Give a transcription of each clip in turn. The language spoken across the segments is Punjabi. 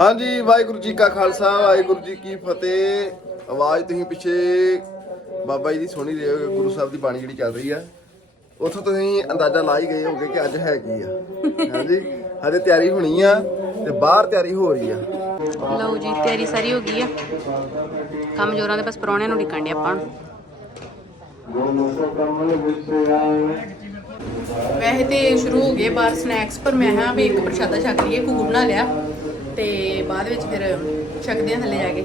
ਹਾਂਜੀ, ਵਾਹਿਗੁਰੂ ਜੀ ਕਾ ਖਾਲਸਾ, ਵਾਹਿਗੁਰੂ ਜੀ ਕੀ ਫਤਿਹ। ਆਵਾਜ਼ ਤੁਸੀਂ ਪਿੱਛੇ ਬਾਬਾ ਜੀ ਦੀ ਸੁਣੀ ਰਹੇ ਹੋ, ਗੁਰੂ ਸਾਹਿਬ ਦੀ ਬਾਣੀ ਜਿਹੜੀ ਚੱਲ ਰਹੀ ਆ। ਉੱਥੋਂ ਤੁਸੀਂ ਅੰਦਾਜ਼ਾ ਲਾ ਹੀ ਗਏ ਹੋਗੇ ਕਿ ਅੱਜ ਹੈ ਕੀ ਆ। ਹਾਂਜੀ, ਹਜੇ ਤਿਆਰੀ ਹੋਣੀ ਆ ਤੇ ਬਾਹਰ ਤਿਆਰੀ ਹੋ ਰਹੀ ਆ। ਲਓ ਜੀ, ਤਿਆਰੀ ਸਾਰੀ ਹੋ ਗਈ ਆ। ਕੰਮ ਜੋਰਾਂ ਦੇ ਬਸ ਪਰੌਣਿਆਂ ਨੂੰ ਡਿੱਕਣ ਦੇ ਆਪਾਂ ਵੈਸੇ ਤੇ ਸ਼ੁਰੂ ਹੋ ਗਏ ਬਾਹਰ ਸਨੈਕਸ ਪਰ ਮੈਂ ਹਾਂ ਵੀ ਇੱਕ ਪ੍ਰਸ਼ਾਦਾ ਛਕ ਲਈਏ ਘੂਰ ਬਣਾ ਲਿਆ। ਤੇ ਬਾਅਦ ਵਿੱਚ ਫਿਰ ਛਕਦੇ ਆ ਥੱਲੇ ਜਾ ਕੇ।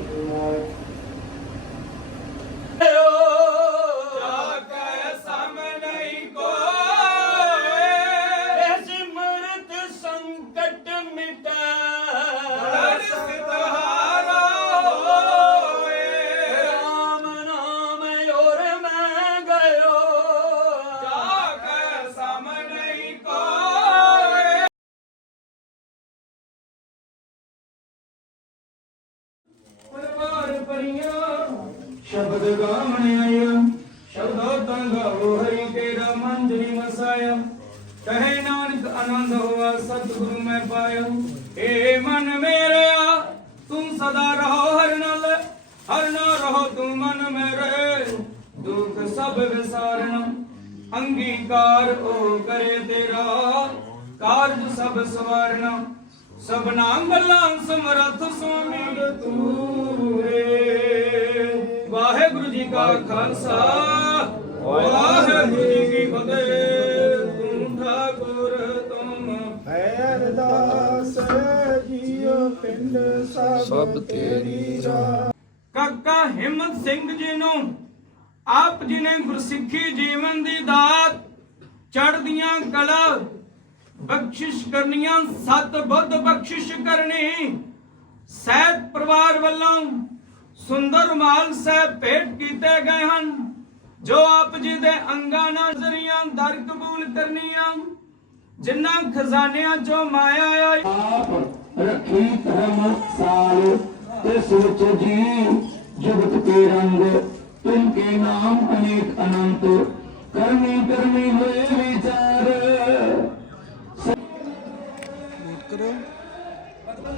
ਪਰਵਾਰ ਸ਼ਬਦ ਗਾਵਣ ਆਇਆ, ਸ਼ਬਦੋ ਤੰਗਾਵੋ ਹਰੀ, ਤੇਰਾ ਮੰਜਰੀ ਵਸਾਇਆ ਕਹੇ ਨਾਨਕ, ਆਨੰਦ ਹੋਆ, ਸਤਿਗੁਰੂ ਮੈਂ ਪਾਇਆ। ਏ ਮਨ ਮੇਰਿਆ ਤੂੰ ਸਦਾ ਰਹੋ ਹਰ ਨਾਲ ਹਰ ਨਾਲ ਰਹੋ ਤੂੰ ਮਨ ਮੇਰੇ। ਦੁੱਖ ਸਭ ਵਿਸਾਰਣਾ, ਅੰਗੀਕਾਰ ਉਹ ਕਰੇ ਤੇਰਾ। ਕਾਰਜ ਸਭ ਸਵਾਰਨਾ ਸਭਨਾ ਗੱਲਾਂ ਸਮਰੱਥ ਸੁਆਮੀ, ਤੂੰ ਵਾਹਿਗੁਰੂ ਜੀ ਕਾ ਖਾਲਸਾ ਵਾਹਿਗੁਰੂ ਜੀ ਕੀ ਫਤਿਹ। ਤੂੰ ਠਾਕੁਰ ਤੁਮ। ਅਰਦਾਸ ਜੀਓ ਪਿੰਡ ਸਭ ਤੇਰੀ ਕਾਕਾ ਹਿੰਮਤ ਸਿੰਘ ਜੀ ਨੂੰ ਆਪ ਜੀ ਨੇ ਗੁਰਸਿੱਖੀ ਜੀਵਨ ਦੀ ਦਾਤ ਚੜ੍ਹਦੀਆਂ ਕਲਾ ਬਖਸ਼ਿਸ਼ ਕਰਨੀਆਂ ਸਤ ਬੁੱਧ ਬਖਸ਼ਿਸ਼ ਕਰਨੀ ਸਹਿਤ ਪਰਿਵਾਰ ਵੱਲੋਂ ਸੁੰਦਰ ਰੁਮਾਲ ਸਾਹਿਬ ਭੇਟ ਕੀਤੇ ਗਏ ਹਨ ਜੋ ਆਪ ਜੀ ਦੇ ਅੰਗਾਂ ਨਾਲ ਜ਼ਰੀਆਂ ਦਰ ਕਬੂਲ ਕਰਨੀਆਂ। ਜਿਨ੍ਹਾਂ ਖਜ਼ਾਨਿਆਂ ਚੋਂ ਮਾਇਆ ਆਈ। ਰੱਖੀ ਧਰਮ ਸਾਲ ਤੇ ਸੋਚ ਜੀ ਜਗਤ ਕੇ ਰੰਗ ਤੁਮ ਕੇ ਨਾਮ ਅਨੇਕ ਅਨੰਤ ਕਰਮੀ ਕਰਮੀ ਹੋਏ ਵਿਚਾਰ।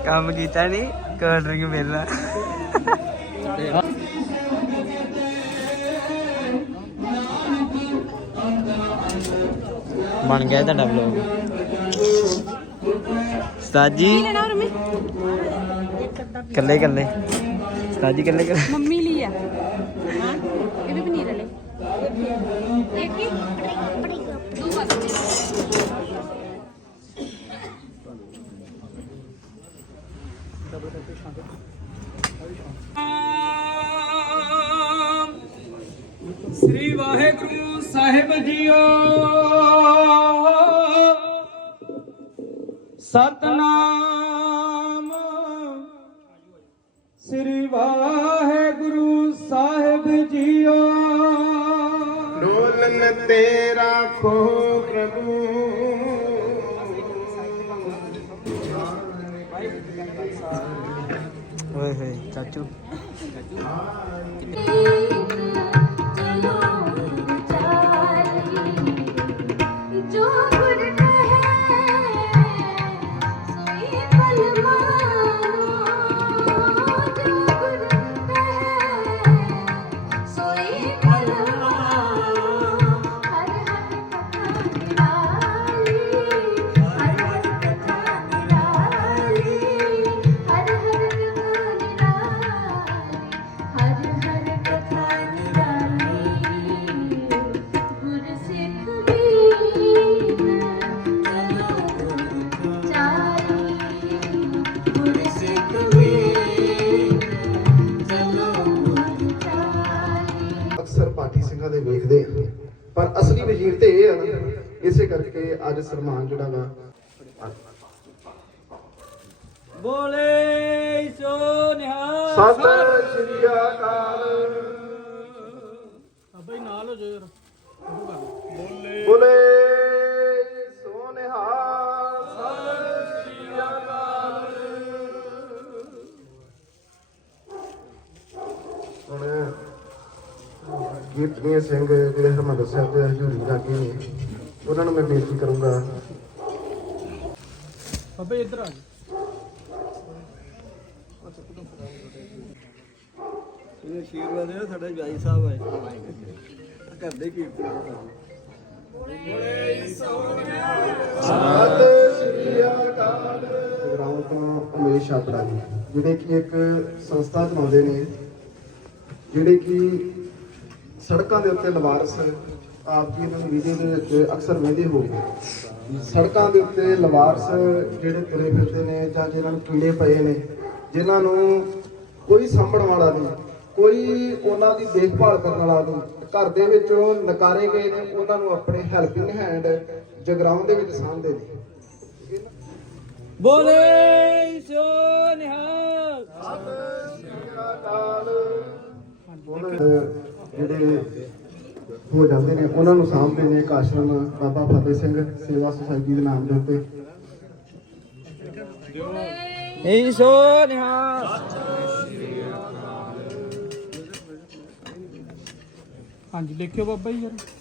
ਕੰਮ ਕੀਤਾ ਨਹੀਂ ਕੋਲਡ ਡਰਿੰਕ ਮਿਲਣਾ ਬਣ ਗਿਆ ਤੁਹਾਡਾ ਵਲੌਗ ਉਸਤਾਦ ਜੀ। ਲੈਣਾ ਰਮੀ? ਕੱਲੇ ਕੱਲੇ ਉਸਤਾਦ ਜੀ ਕੱਲੇ ਕੱਲੇ ਮੰਮੀ ਲਈ ਆ। ਹਾਂ ਇਹ ਵੀ ਪਨੀਰ ਵਾਲੇ। ਇੱਕ ਹੀ ਦੋ ਬਸ ਸ੍ਰੀ ਵਾਹਿਗੁਰੂ ਸਾਹਿਬ ਜੀਓ। ਸਤਨਾਮ। ਸ੍ਰੀ ਵਾਹਿਗੁਰੂ ਸਾਹਿਬ ਜੀਓ। ਡੋਲਨ ਤੇ ਰਾਖੋ ਪ੍ਰਭੂ। ਓਏ ਹੋਏ ਚਾਚੂ। ਜੋ ਵਜ਼ੀਰ ਤੇ ਇਹ ਆ ਨਾ ਇਸੇ ਕਰਕੇ ਅੱਜ ਸਨਮਾਨ ਜਿਹੜਾ ਵਾ ਬੋਲੇ ਸੋ ਨਿਹਾਲ। ਸਤਿ ਸ਼੍ਰੀ ਅਕਾਲ। ਅਬਈ ਨਾਲ ਹੋ ਜਾਓ ਯਾਰ ਬੋਲੇ ਸੋਨਿਹਾਲ ਸਤਿ ਸ਼੍ਰੀ ਅਕਾਲ ਹੁਣ ਕੀਰਤਨੀਏ ਸਿੰਘ ਜਿਹੜੇ ਹਰਮੰਦਰ ਸਾਹਿਬ ਦੇ ਹਜ਼ੂਰੀ ਲਾਗੇ ਨੇ ਉਹਨਾਂ ਨੂੰ ਮੈਂ ਬੇਨਤੀ ਕਰੂੰਗਾ। ਬਾਬੇ ਇੱਧਰ ਆ ਜੀ ਉਮੇਸ਼ ਛਾਪੜਾ ਜੀ ਜਿਹੜੇ ਕਿ ਇੱਕ ਸੰਸਥਾ ਚਲਾਉਂਦੇ ਨੇ ਜਿਹੜੇ ਕਿ ਸੜਕਾਂ ਦੇ ਉੱਤੇ ਲਵਾਰਸ ਆਪ ਜੀ ਨੂੰ ਵੀਡੀਓ ਦੇ ਵਿੱਚ ਅਕਸਰ ਵੇਖਦੇ ਹੋ ਸੜਕਾਂ ਦੇ ਉੱਤੇ ਲਵਾਰਸ ਜਿਹੜੇ ਤੁਰੇ ਫਿਰਦੇ ਨੇ ਜਾਂ ਜਿਨ੍ਹਾਂ ਨੂੰ ਕੀੜੇ ਪਏ ਨੇ ਜਿਨ੍ਹਾਂ ਨੂੰ ਕੋਈ ਸਾਂਭਣ ਵਾਲਾ ਨਹੀਂ ਕੋਈ ਉਹਨਾਂ ਦੀ ਦੇਖਭਾਲ ਕਰਨ ਵਾਲਾ ਨਹੀਂ ਘਰ ਦੇ ਵਿੱਚੋਂ ਨਕਾਰੇ ਗਏ ਨੇ ਉਹਨਾਂ ਨੂੰ ਆਪਣੇ ਹੈਲਪਿੰਗ ਹੈਂਡ ਜਗਰਾਉਂ ਦੇ ਵਿੱਚ ਸਾਂਭਦੇ ਨੇ। ਬੋਲੇ ਸੋ ਨਿਹਾਲ। ਜਿਹੜੇ ਹੋ ਜਾਂਦੇ ਨੇ ਉਹਨਾਂ ਨੂੰ ਸਾਂਭਦੇ ਨੇ ਇੱਕ ਆਸ਼ਰਮ ਬਾਬਾ ਫਤਿਹ ਸਿੰਘ ਸੇਵਾ ਸੁਸਾਇਟੀ ਦੇ ਨਾਮ ਦੇ ਉੱਤੇ। ਨਿਹਾਲ। ਹਾਂਜੀ ਦੇਖਿਓ ਬਾਬਾ ਜੀ ਯਾਰ